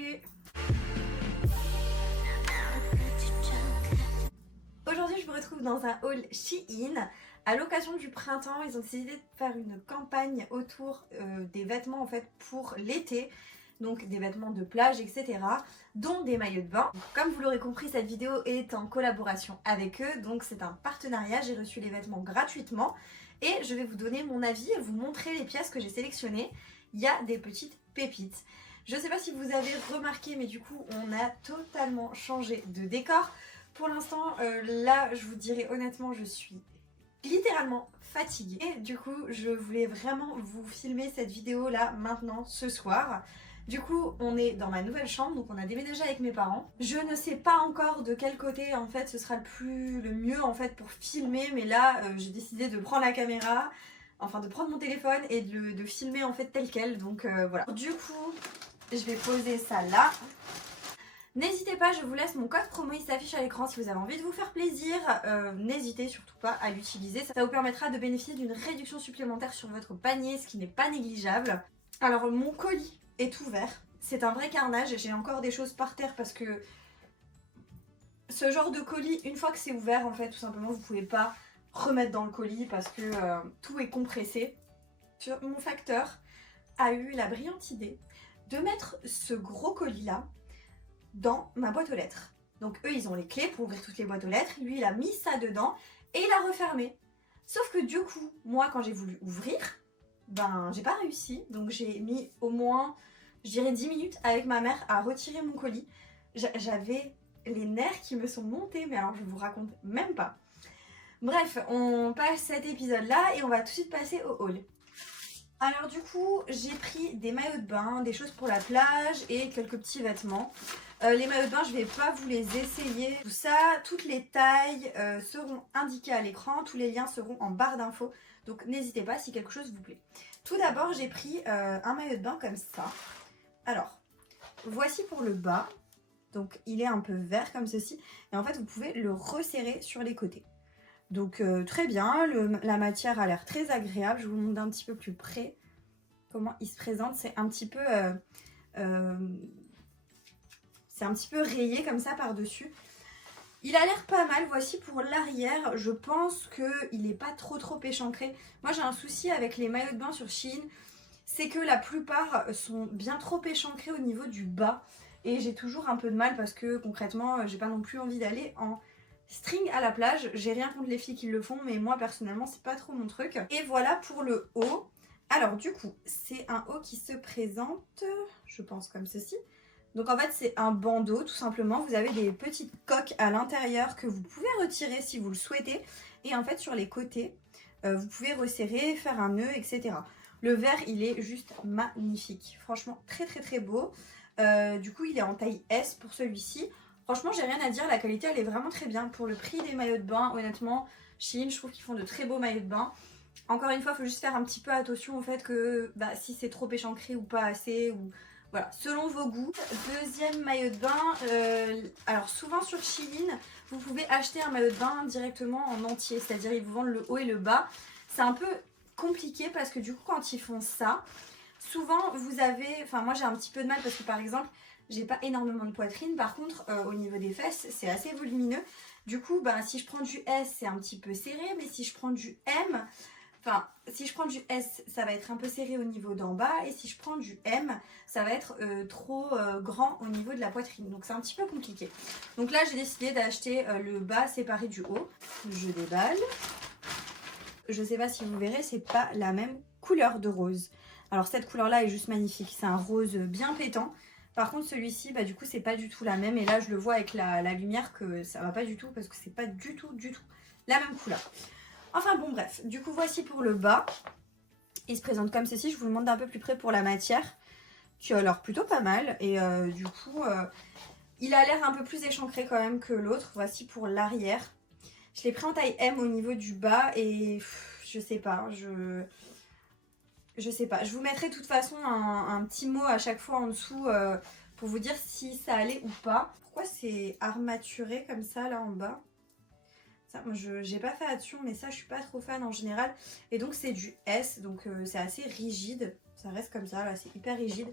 Salut! Aujourd'hui je me retrouve dans un haul Shein. À l'occasion du printemps, ils ont décidé de faire une campagne autour des vêtements en fait pour l'été. Donc des vêtements de plage, etc. dont des maillots de bain. Comme vous l'aurez compris, cette vidéo est en collaboration avec eux. Donc c'est un partenariat, j'ai reçu les vêtements gratuitement. Et je vais vous donner mon avis et vous montrer les pièces que j'ai sélectionnées. Il y a des petites pépites. Je ne sais pas si vous avez remarqué, mais du coup on a totalement changé de décor. Pour l'instant, là je vous dirais honnêtement, je suis littéralement fatiguée. Et du coup je voulais vraiment vous filmer cette vidéo là maintenant ce soir. Du coup on est dans ma nouvelle chambre, donc on a déménagé avec mes parents. Je ne sais pas encore de quel côté en fait ce sera le mieux en fait pour filmer, mais là j'ai décidé de prendre la caméra, enfin de prendre mon téléphone et de filmer en fait tel quel, donc voilà. Du coup je vais poser ça là. N'hésitez pas, je vous laisse mon code promo, il s'affiche à l'écran si vous avez envie de vous faire plaisir. N'hésitez surtout pas à l'utiliser, ça vous permettra de bénéficier d'une réduction supplémentaire sur votre panier, ce qui n'est pas négligeable. Alors mon colis est ouvert, c'est un vrai carnage, j'ai encore des choses par terre parce que ce genre de colis, une fois que c'est ouvert en fait, tout simplement vous pouvez pas remettre dans le colis parce que tout est compressé. Mon facteur a eu la brillante idée de mettre ce gros colis là dans ma boîte aux lettres. Donc eux ils ont les clés pour ouvrir toutes les boîtes aux lettres, lui il a mis ça dedans et il a refermé. Sauf que du coup, moi quand j'ai voulu ouvrir, ben j'ai pas réussi, donc j'ai mis au moins, je dirais 10 minutes avec ma mère à retirer mon colis. J'avais les nerfs qui me sont montés, mais alors je vous raconte même pas. Bref, on passe cet épisode là et on va tout de suite passer au haul. Alors du coup, j'ai pris des maillots de bain, des choses pour la plage et quelques petits vêtements. Les maillots de bain, je ne vais pas vous les essayer. Tout ça, toutes les tailles seront indiquées à l'écran, tous les liens seront en barre d'infos. Donc n'hésitez pas si quelque chose vous plaît. Tout d'abord, j'ai pris un maillot de bain comme ça. Alors, voici pour le bas. Donc il est un peu vert comme ceci. Et en fait, vous pouvez le resserrer sur les côtés. Donc très bien, la matière a l'air très agréable. Je vous montre d'un petit peu plus près comment il se présente. C'est un petit peu rayé comme ça par-dessus. Il a l'air pas mal. Voici pour l'arrière. Je pense qu'il n'est pas trop échancré. Moi j'ai un souci avec les maillots de bain sur Shein. C'est que la plupart sont bien trop échancrés au niveau du bas. Et j'ai toujours un peu de mal parce que concrètement, j'ai pas non plus envie d'aller en string à la plage. J'ai rien contre les filles qui le font, mais moi personnellement c'est pas trop mon truc. Et voilà pour le haut. Alors du coup c'est un haut qui se présente, je pense comme ceci. Donc en fait c'est un bandeau tout simplement. Vous avez des petites coques à l'intérieur que vous pouvez retirer si vous le souhaitez. Et en fait sur les côtés vous pouvez resserrer, faire un nœud, etc. Le vert il est juste magnifique. Franchement très beau. Du coup il est en taille S pour celui-ci. Franchement, j'ai rien à dire, la qualité elle est vraiment très bien. Pour le prix des maillots de bain, honnêtement, Shein, je trouve qu'ils font de très beaux maillots de bain. Encore une fois, il faut juste faire un petit peu attention au fait que si c'est trop échancré ou pas assez, ou voilà, selon vos goûts. Deuxième maillot de bain, alors souvent sur Shein, vous pouvez acheter un maillot de bain directement en entier, c'est-à-dire ils vous vendent le haut et le bas. C'est un peu compliqué parce que du coup quand ils font ça, souvent vous avez, enfin moi j'ai un petit peu de mal parce que par exemple, j'ai pas énormément de poitrine, par contre au niveau des fesses c'est assez volumineux. Du coup si je prends du S c'est un petit peu serré, mais si je prends du M, enfin si je prends du S ça va être un peu serré au niveau d'en bas, et si je prends du M ça va être trop grand au niveau de la poitrine, donc c'est un petit peu compliqué. Donc là j'ai décidé d'acheter le bas séparé du haut. Je déballe. Je sais pas si vous verrez, c'est pas la même couleur de rose. Alors cette couleur là est juste magnifique, c'est un rose bien pétant. Par contre celui-ci du coup c'est pas du tout la même, et là je le vois avec la lumière que ça va pas du tout parce que c'est pas du tout la même couleur. Enfin bon bref, du coup voici pour le bas. Il se présente comme ceci, je vous le montre d'un peu plus près pour la matière qui a l'air plutôt pas mal, et du coup il a l'air un peu plus échancré quand même que l'autre. Voici pour l'arrière. Je l'ai pris en taille M au niveau du bas et je sais pas, je sais pas. Je vous mettrai de toute façon un petit mot à chaque fois en dessous pour vous dire si ça allait ou pas. Pourquoi c'est armaturé comme ça là en bas? Ça, moi j'ai pas fait attention, mais ça je suis pas trop fan en général. Et donc c'est du S, donc c'est assez rigide. Ça reste comme ça là, c'est hyper rigide.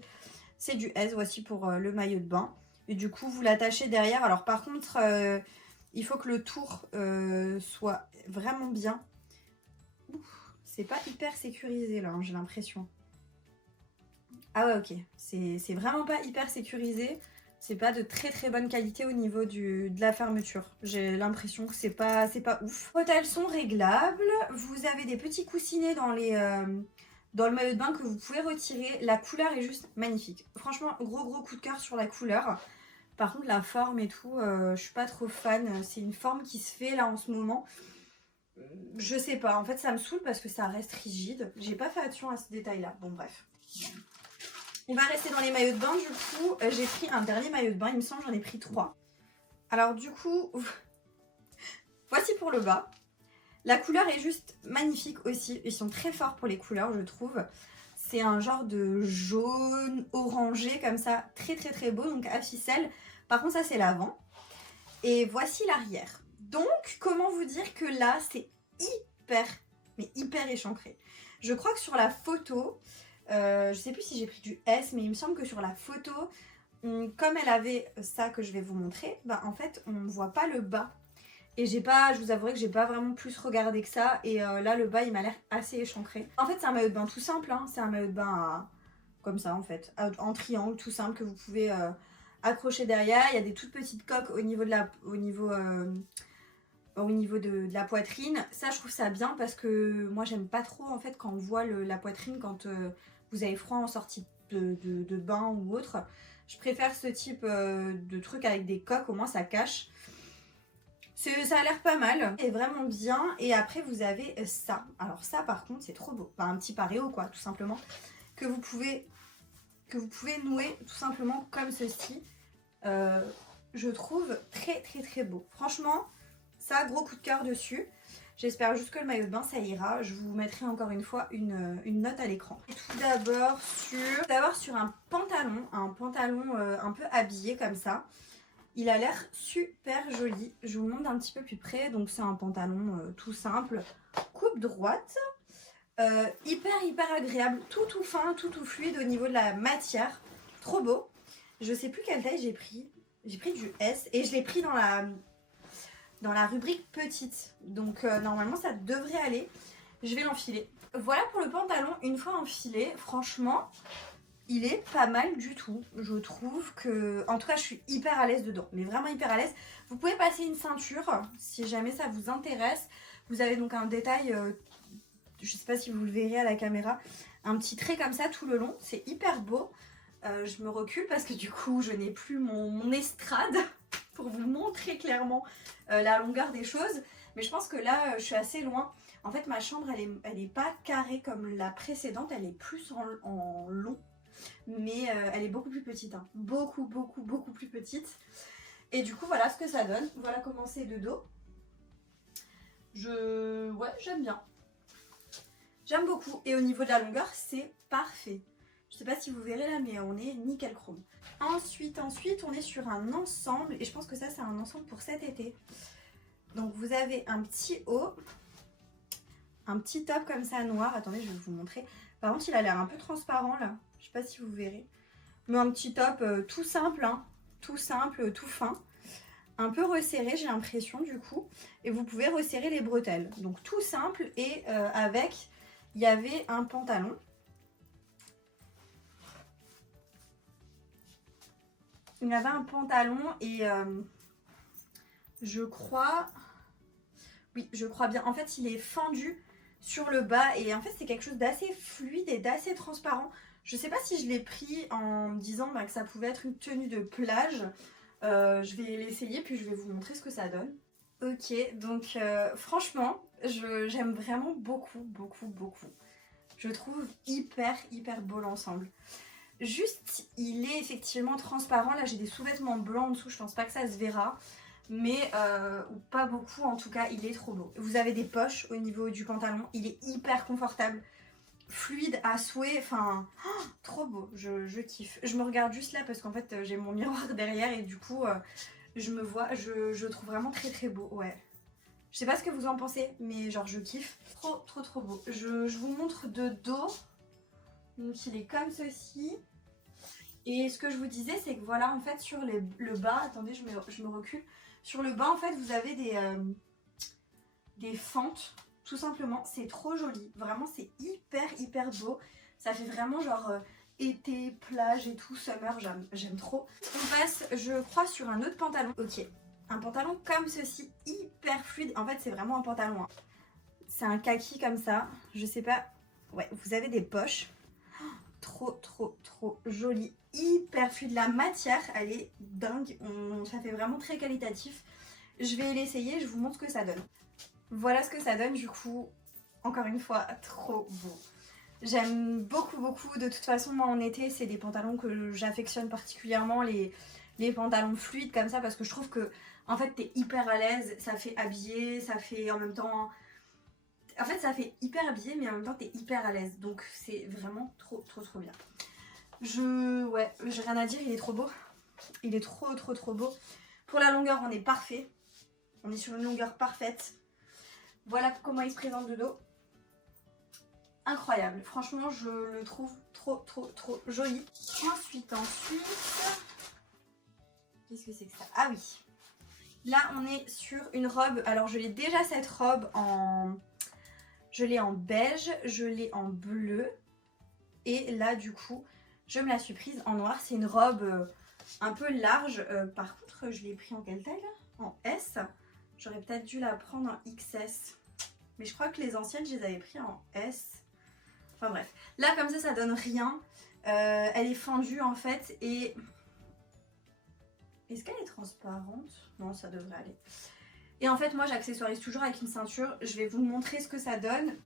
C'est du S, voici pour le maillot de bain. Et du coup, vous l'attachez derrière. Alors par contre, il faut que le tour soit vraiment bien. C'est pas hyper sécurisé là, hein, j'ai l'impression. Ah ouais, ok. C'est vraiment pas hyper sécurisé. C'est pas de très très bonne qualité au niveau de la fermeture. J'ai l'impression que c'est pas ouf. Les bretelles sont réglables. Vous avez des petits coussinets dans le maillot de bain que vous pouvez retirer. La couleur est juste magnifique. Franchement, gros coup de cœur sur la couleur. Par contre, la forme et tout, je suis pas trop fan. C'est une forme qui se fait là en ce moment. Je sais pas, en fait ça me saoule parce que ça reste rigide. J'ai pas fait attention à ce détail là. Bon bref. On va rester dans les maillots de bain. Du coup, j'ai pris un dernier maillot de bain. Il me semble j'en ai pris 3. Alors du coup, voici pour le bas. La couleur est juste magnifique aussi. Ils sont très forts pour les couleurs, je trouve. C'est un genre de jaune orangé comme ça. Très beau, donc à ficelle. Par contre, ça c'est l'avant. Et voici l'arrière. Donc, comment vous dire que là, c'est hyper échancré. Je crois que sur la photo... je sais plus si j'ai pris du S, mais il me semble que sur la photo, comme elle avait ça que je vais vous montrer, bah en fait on ne voit pas le bas. Et je vous avouerai que j'ai pas vraiment plus regardé que ça. Et là le bas il m'a l'air assez échancré. En fait c'est un maillot de bain tout simple, hein. C'est un maillot de bain comme ça en fait, en triangle tout simple que vous pouvez accrocher derrière. Il y a des toutes petites coques au niveau de la poitrine. Ça je trouve ça bien parce que moi j'aime pas trop en fait quand on voit la poitrine quand vous avez froid en sortie de bain ou autre. Je préfère ce type de truc avec des coques, au moins ça cache. Ça a l'air pas mal et vraiment bien. Et après vous avez ça. Alors ça par contre c'est trop beau. Enfin, un petit paréo quoi tout simplement. Que vous pouvez nouer tout simplement comme ceci. Je trouve très beau. Franchement ça, gros coup de cœur dessus. J'espère juste que le maillot de bain ça ira. Je vous mettrai encore une fois une note à l'écran. Tout d'abord sur un pantalon un peu habillé comme ça. Il a l'air super joli. Je vous montre un petit peu plus près. Donc c'est un pantalon tout simple, coupe droite, hyper agréable, tout fin, tout fluide au niveau de la matière. Trop beau. Je sais plus quelle taille j'ai pris. J'ai pris du S et je l'ai pris dans la rubrique petite. Donc normalement ça devrait aller. Je vais l'enfiler. Voilà pour le pantalon. Une fois enfilé, franchement, il est pas mal du tout. Je trouve que... En tout cas, je suis hyper à l'aise dedans. Mais vraiment hyper à l'aise. Vous pouvez passer une ceinture si jamais ça vous intéresse. Vous avez donc un détail... je sais pas si vous le verrez à la caméra. Un petit trait comme ça tout le long. C'est hyper beau. Je me recule parce que du coup, je n'ai plus mon estrade pour vous montrer clairement la longueur des choses. Mais je pense que là, je suis assez loin. En fait, ma chambre, elle est pas carrée comme la précédente. Elle est plus en long. Mais elle est beaucoup plus petite. Hein. Beaucoup plus petite. Et du coup, voilà ce que ça donne. Voilà comment c'est de dos. Ouais, j'aime bien. J'aime beaucoup. Et au niveau de la longueur, c'est parfait. Je sais pas si vous verrez là, mais on est nickel chrome. Ensuite, on est sur un ensemble. Et je pense que ça, c'est un ensemble pour cet été. Donc, vous avez un petit haut. Un petit top comme ça, noir. Attendez, je vais vous montrer. Par contre, il a l'air un peu transparent, là. Je sais pas si vous verrez. Mais un petit top tout simple, hein. Tout simple, tout fin. Un peu resserré, j'ai l'impression, du coup. Et vous pouvez resserrer les bretelles. Donc, tout simple. Et avec, il y avait un pantalon. Il y avait un pantalon et je crois... Oui, je crois bien. En fait, il est fendu sur le bas et en fait, c'est quelque chose d'assez fluide et d'assez transparent. Je sais pas si je l'ai pris en me disant que ça pouvait être une tenue de plage. Je vais l'essayer puis je vais vous montrer ce que ça donne. Ok, donc franchement, j'aime vraiment beaucoup. Je trouve hyper beau l'ensemble. Juste, il est effectivement transparent. Là, j'ai des sous-vêtements blancs en dessous. Je pense pas que ça se verra. Mais, ou pas beaucoup en tout cas, il est trop beau. Vous avez des poches au niveau du pantalon. Il est hyper confortable. Fluide à souhait. Enfin, trop beau. Je kiffe. Je me regarde juste là parce qu'en fait, j'ai mon miroir derrière. Et du coup, je me vois. Je trouve vraiment très beau. Ouais. Je sais pas ce que vous en pensez. Mais genre, je kiffe. Trop beau. Je vous montre de dos. Donc il est comme ceci. Et ce que je vous disais, c'est que voilà, en fait, sur le bas, attendez, je me recule. Sur le bas, en fait, vous avez des fentes, tout simplement. C'est trop joli. Vraiment, c'est hyper beau. Ça fait vraiment genre été, plage et tout, summer, j'aime trop. On passe, je crois, sur un autre pantalon. Ok, un pantalon comme ceci, hyper fluide. En fait, c'est vraiment un pantalon, hein. C'est un kaki comme ça, je sais pas. Ouais, vous avez des poches. Trop joli, hyper fluide. La matière, elle est dingue. Ça fait vraiment très qualitatif. Je vais l'essayer, je vous montre ce que ça donne. Voilà ce que ça donne du coup. Encore une fois, trop beau. J'aime beaucoup. De toute façon, moi en été, c'est des pantalons que j'affectionne particulièrement, les pantalons fluides comme ça, parce que je trouve que en fait t'es hyper à l'aise, ça fait habillé, ça fait en même temps... En fait, ça fait hyper habillé, mais en même temps t'es hyper à l'aise, donc c'est vraiment trop bien. Ouais, j'ai rien à dire, il est trop beau. Il est trop beau. Pour la longueur, on est parfait. On est sur une longueur parfaite. Voilà comment il se présente de dos. Incroyable, franchement je le trouve trop joli. Ensuite, qu'est-ce que c'est que ça? Ah oui, là on est sur une robe. Alors je l'ai déjà cette robe je l'ai en beige, je l'ai en bleu. Et là du coup je me la suis prise en noir. C'est une robe un peu large. Par contre je l'ai pris en quelle taille là? En S. J'aurais peut-être dû la prendre en XS. Mais je crois que les anciennes je les avais pris en S. Enfin bref, là comme ça donne rien. Elle est fendue en fait et... Est-ce qu'elle est transparente? Non, ça devrait aller. Et en fait moi j'accessoirise toujours avec une ceinture. Je vais vous montrer ce que ça donne.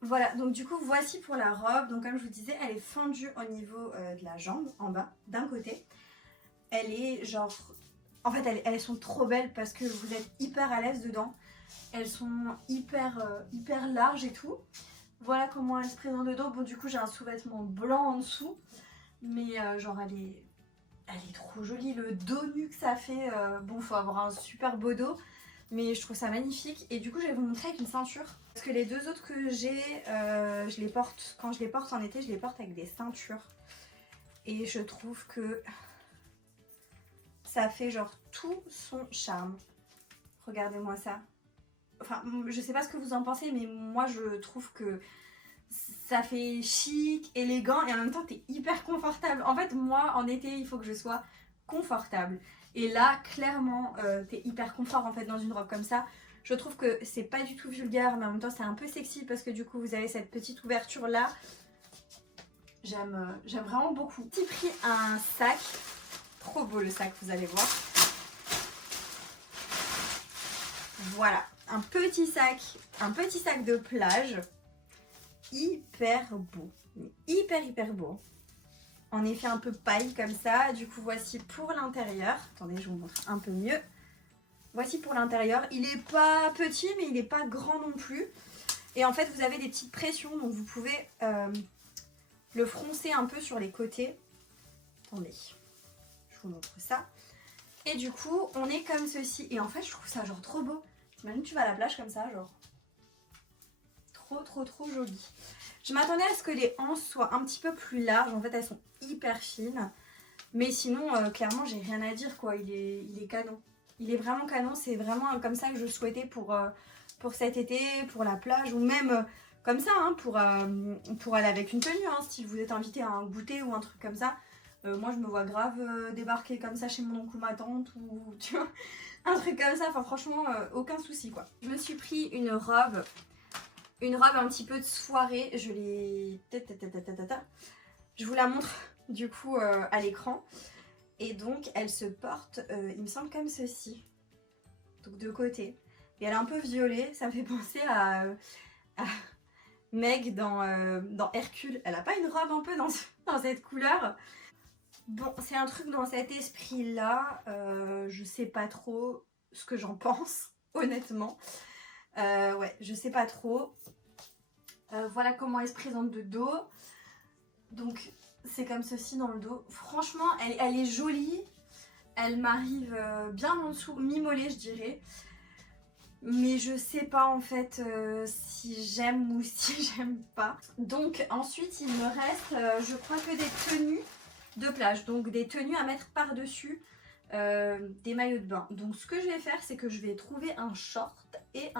Voilà, donc du coup voici pour la robe. Donc comme je vous disais, elle est fendue au niveau de la jambe, en bas, d'un côté. Elle est genre... En fait elles sont trop belles parce que vous êtes hyper à l'aise dedans. Elles sont hyper larges et tout. Voilà comment elle se présente de dos. Bon du coup j'ai un sous-vêtement blanc en dessous. Mais genre elle est trop jolie. Le dos nu que ça fait. Bon faut avoir un super beau dos. Mais je trouve ça magnifique. Et du coup je vais vous montrer avec une ceinture. Parce que les deux autres que j'ai, je les porte. Quand je les porte en été, je les porte avec des ceintures. Et je trouve que ça fait genre tout son charme. Regardez-moi ça. Enfin, je sais pas ce que vous en pensez, mais moi je trouve que ça fait chic, élégant et en même temps t'es hyper confortable. En fait, moi en été, il faut que je sois confortable. Et là, clairement, t'es hyper confort en fait dans une robe comme ça. Je trouve que c'est pas du tout vulgaire, mais en même temps c'est un peu sexy parce que du coup vous avez cette petite ouverture là. J'aime vraiment beaucoup. J'ai pris un sac. Trop beau le sac, vous allez voir. Voilà, un petit sac de plage, hyper beau, hyper beau. En effet un peu paille comme ça. Du coup voici pour l'intérieur. Attendez, je vous montre un peu mieux. Voici pour l'intérieur. Il est pas petit mais il est pas grand non plus. Et en fait vous avez des petites pressions, donc vous pouvez le froncer un peu sur les côtés. Attendez, je vous montre ça. Et du coup on est comme ceci. Et en fait je trouve ça genre trop beau. Imagine tu vas à la plage comme ça, genre trop joli. Je m'attendais à ce que les hanches soient un petit peu plus larges. En fait elles sont hyper fines. Mais sinon clairement j'ai rien à dire quoi. Il est canon. Il est vraiment canon. C'est vraiment comme ça que je souhaitais pour cet été, pour la plage. Ou même comme ça hein, pour aller avec une tenue. Hein, si vous êtes invité à un goûter ou un truc comme ça. Moi je me vois grave débarquer comme ça chez mon oncle ou ma tante. Ou tu vois, un truc comme ça. Enfin franchement aucun souci quoi. Je me suis pris une robe un petit peu de soirée. Je l'ai... Je vous la montre du coup à l'écran. Et donc elle se porte, il me semble comme ceci. Donc de côté. Et elle est un peu violet. Ça me fait penser à Meg dans Hercule. Elle a pas une robe un peu dans cette couleur? Bon, c'est un truc dans cet esprit-là. Je sais pas trop ce que j'en pense, honnêtement. Ouais, je sais pas trop. Voilà comment elle se présente de dos. Donc c'est comme ceci dans le dos. Franchement elle est jolie. Elle m'arrive bien en dessous, mi-mollet je dirais. Mais je sais pas en fait si j'aime ou si j'aime pas. Donc ensuite il me reste je crois que des tenues de plage. Donc des tenues à mettre par-dessus des maillots de bain. Donc ce que je vais faire c'est que je vais trouver un short et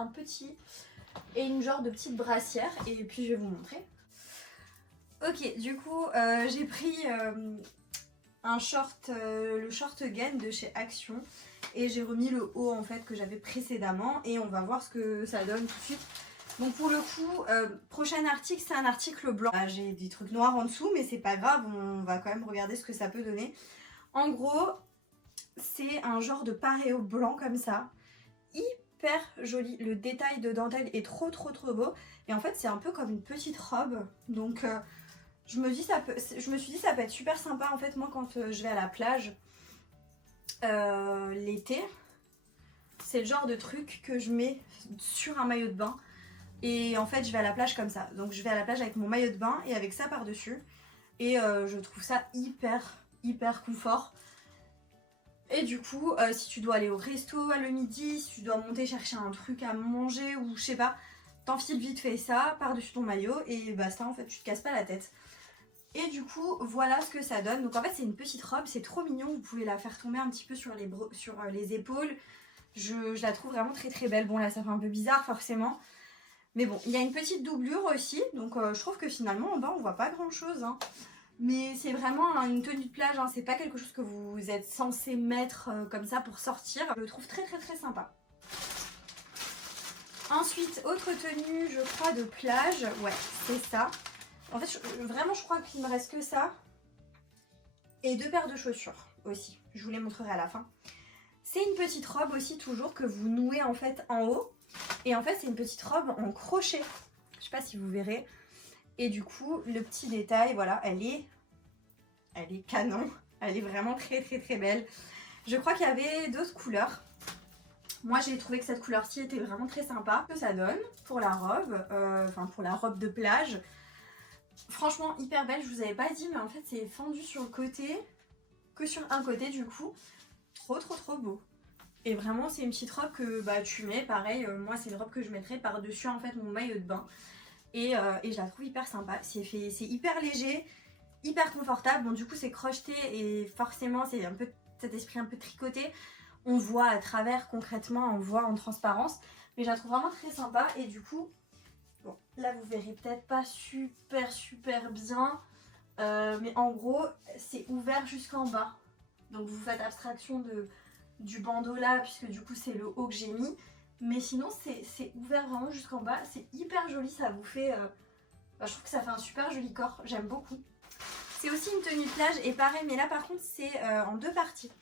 une genre de petite brassière. Et puis je vais vous montrer. Ok, du coup j'ai pris un short, le short gain de chez Action. Et j'ai remis le haut en fait que j'avais précédemment et on va voir ce que ça donne tout de suite. Donc pour le coup, prochain article, c'est un article blanc. J'ai des trucs noirs en dessous mais c'est pas grave, on va quand même regarder ce que ça peut donner. En gros, c'est un genre de paréo blanc comme ça. Hyper joli, le détail de dentelle est trop beau. Et en fait c'est un peu comme une petite robe. Donc je me suis dit ça peut être super sympa en fait moi quand je vais à la plage. L'été, c'est le genre de truc que je mets sur un maillot de bain et en fait je vais à la plage comme ça. Donc je vais à la plage avec mon maillot de bain et avec ça par dessus et je trouve ça hyper confort. Et du coup si tu dois aller au resto à le midi, si tu dois monter chercher un truc à manger ou je sais pas, t'enfiles vite fait ça par dessus ton maillot et basta, en fait tu te casses pas la tête. Et du coup, voilà ce que ça donne. Donc en fait, c'est une petite robe, c'est trop mignon. Vous pouvez la faire tomber un petit peu sur les épaules. Je la trouve vraiment très belle. Bon, là, ça fait un peu bizarre forcément. Mais bon, il y a une petite doublure aussi. Donc je trouve que finalement, en bas, on voit pas grand-chose. Hein. Mais c'est vraiment une tenue de plage. Hein. C'est pas quelque chose que vous êtes censé mettre comme ça pour sortir. Je le trouve très sympa. Ensuite, autre tenue, je crois, de plage. Ouais, c'est ça. En fait, vraiment, je crois qu'il me reste que ça. Et 2 paires de chaussures aussi. Je vous les montrerai à la fin. C'est une petite robe aussi, toujours, que vous nouez en fait en haut. Et en fait, c'est une petite robe en crochet. Je sais pas si vous verrez. Et du coup, le petit détail, voilà, elle est canon. Elle est vraiment très belle. Je crois qu'il y avait d'autres couleurs. Moi, j'ai trouvé que cette couleur-ci était vraiment très sympa. Ce que ça donne pour la robe, enfin pour la robe de plage. Franchement hyper belle, je vous avais pas dit mais en fait c'est fendu sur le côté, que sur un côté du coup. Trop beau. Et vraiment c'est une petite robe que tu mets, pareil, moi c'est une robe que je mettrais par dessus en fait mon maillot de bain. Et je la trouve hyper sympa, c'est hyper léger, hyper confortable. Bon du coup c'est crocheté et forcément c'est un peu cet esprit un peu tricoté. On voit à travers concrètement, on voit en transparence. Mais je la trouve vraiment très sympa et du coup... Bon, là vous verrez peut-être pas super bien, mais en gros c'est ouvert jusqu'en bas. Donc vous faites abstraction du bandeau là, puisque du coup c'est le haut que j'ai mis. Mais sinon c'est ouvert vraiment jusqu'en bas, c'est hyper joli, ça vous fait... je trouve que ça fait un super joli corps, j'aime beaucoup. C'est aussi une tenue de plage et pareil, mais là par contre c'est en 2 parties.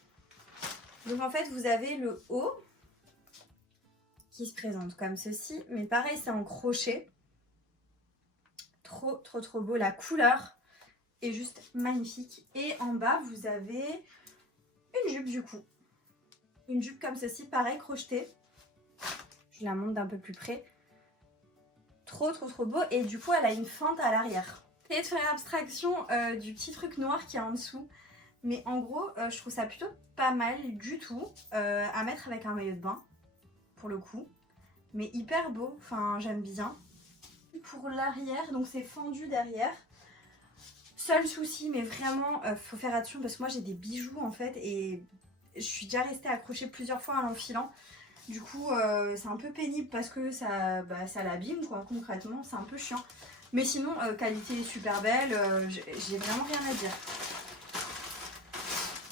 Donc en fait vous avez le haut qui se présente comme ceci, mais pareil c'est en crochet. Trop beau, la couleur est juste magnifique. Et en bas vous avez une jupe du coup, une jupe comme ceci, pareil crochetée. Je la montre d'un peu plus près. Trop beau, et du coup elle a une fente à l'arrière. Essayez de faire abstraction du petit truc noir qui est en dessous, mais en gros je trouve ça plutôt pas mal du tout à mettre avec un maillot de bain pour le coup, mais hyper beau, enfin j'aime bien. Pour l'arrière, donc c'est fendu derrière. Seul souci, mais vraiment faut faire attention parce que moi j'ai des bijoux en fait et je suis déjà restée accrochée plusieurs fois à l'enfilant. Du coup c'est un peu pénible parce que ça l'abîme quoi, concrètement c'est un peu chiant. Mais sinon qualité super belle, j'ai vraiment rien à dire.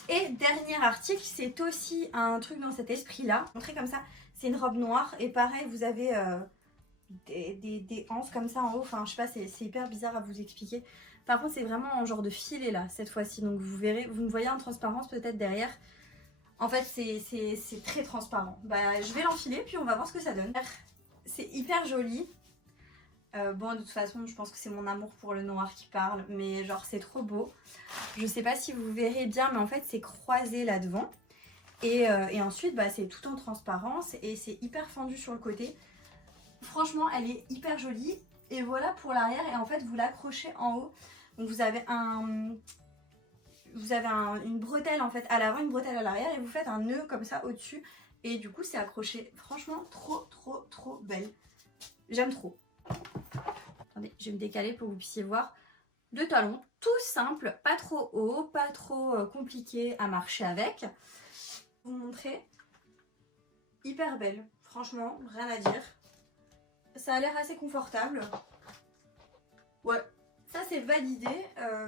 Et dernier article, c'est aussi un truc dans cet esprit là. Montré comme ça, c'est une robe noire et pareil vous avez des anses comme ça en haut, enfin je sais pas, c'est hyper bizarre à vous expliquer. Par contre c'est vraiment un genre de filet là cette fois-ci, donc vous verrez, vous me voyez en transparence peut-être derrière. En fait c'est très transparent. Je vais l'enfiler puis on va voir ce que ça donne. C'est hyper joli. Bon de toute façon je pense que c'est mon amour pour le noir qui parle, mais genre c'est trop beau. Je sais pas si vous verrez bien mais en fait c'est croisé là devant. Et ensuite c'est tout en transparence et c'est hyper fendu sur le côté. Franchement elle est hyper jolie. Et voilà pour l'arrière, et en fait vous l'accrochez en haut. Donc vous avez une bretelle en fait à l'avant, une bretelle à l'arrière, et vous faites un nœud comme ça au dessus. Et du coup c'est accroché, franchement trop belle. J'aime trop. Attendez, je vais me décaler pour que vous puissiez voir. 2 talons, tout simple, pas trop haut, pas trop compliqué à marcher avec. Vous montrer, hyper belle, franchement, rien à dire. Ça a l'air assez confortable. Ouais, ça c'est validé,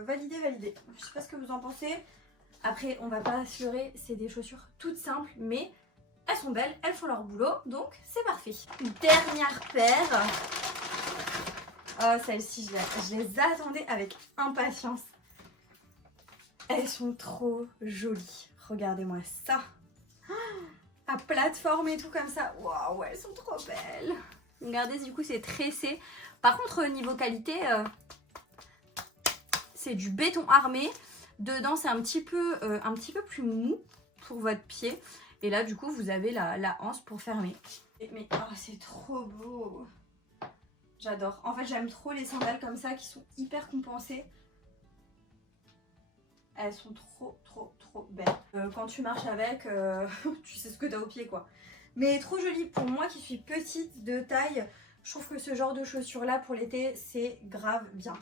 validé. Je sais pas ce que vous en pensez. Après, on va pas se leurrer, c'est des chaussures toutes simples, mais elles sont belles, elles font leur boulot, donc c'est parfait. Une dernière paire. Oh, celles-ci, je les attendais avec impatience. Elles sont trop jolies. Regardez-moi ça. À plateforme et tout comme ça. Waouh, elles sont trop belles. Regardez, du coup, c'est tressé. Par contre, niveau qualité, c'est du béton armé. Dedans, c'est un petit peu plus mou pour votre pied. Et là, du coup, vous avez la anse pour fermer. Mais oh, c'est trop beau. J'adore. En fait, j'aime trop les sandales comme ça qui sont hyper compensées. Elles sont trop belles. Quand tu marches avec, tu sais ce que t'as au pied, quoi. Mais trop jolies. Pour moi qui suis petite de taille, je trouve que ce genre de chaussures là pour l'été, c'est grave bien.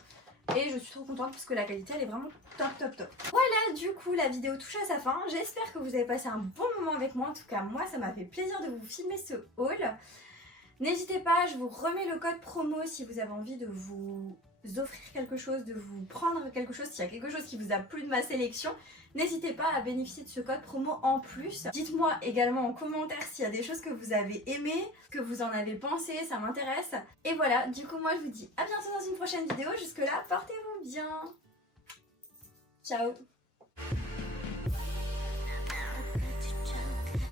Et je suis trop contente parce que la qualité elle est vraiment top. Voilà, du coup la vidéo touche à sa fin. J'espère que vous avez passé un bon moment avec moi. En tout cas moi ça m'a fait plaisir de vous filmer ce haul. N'hésitez pas, je vous remets le code promo si vous avez envie de vous offrir quelque chose, de vous prendre quelque chose, s'il y a quelque chose qui vous a plu de ma sélection. N'hésitez pas à bénéficier de ce code promo en plus. Dites-moi également en commentaire s'il y a des choses que vous avez aimées, que vous en avez pensé, ça m'intéresse. Et voilà, du coup moi je vous dis à bientôt dans une prochaine vidéo. Jusque là, portez-vous bien. Ciao.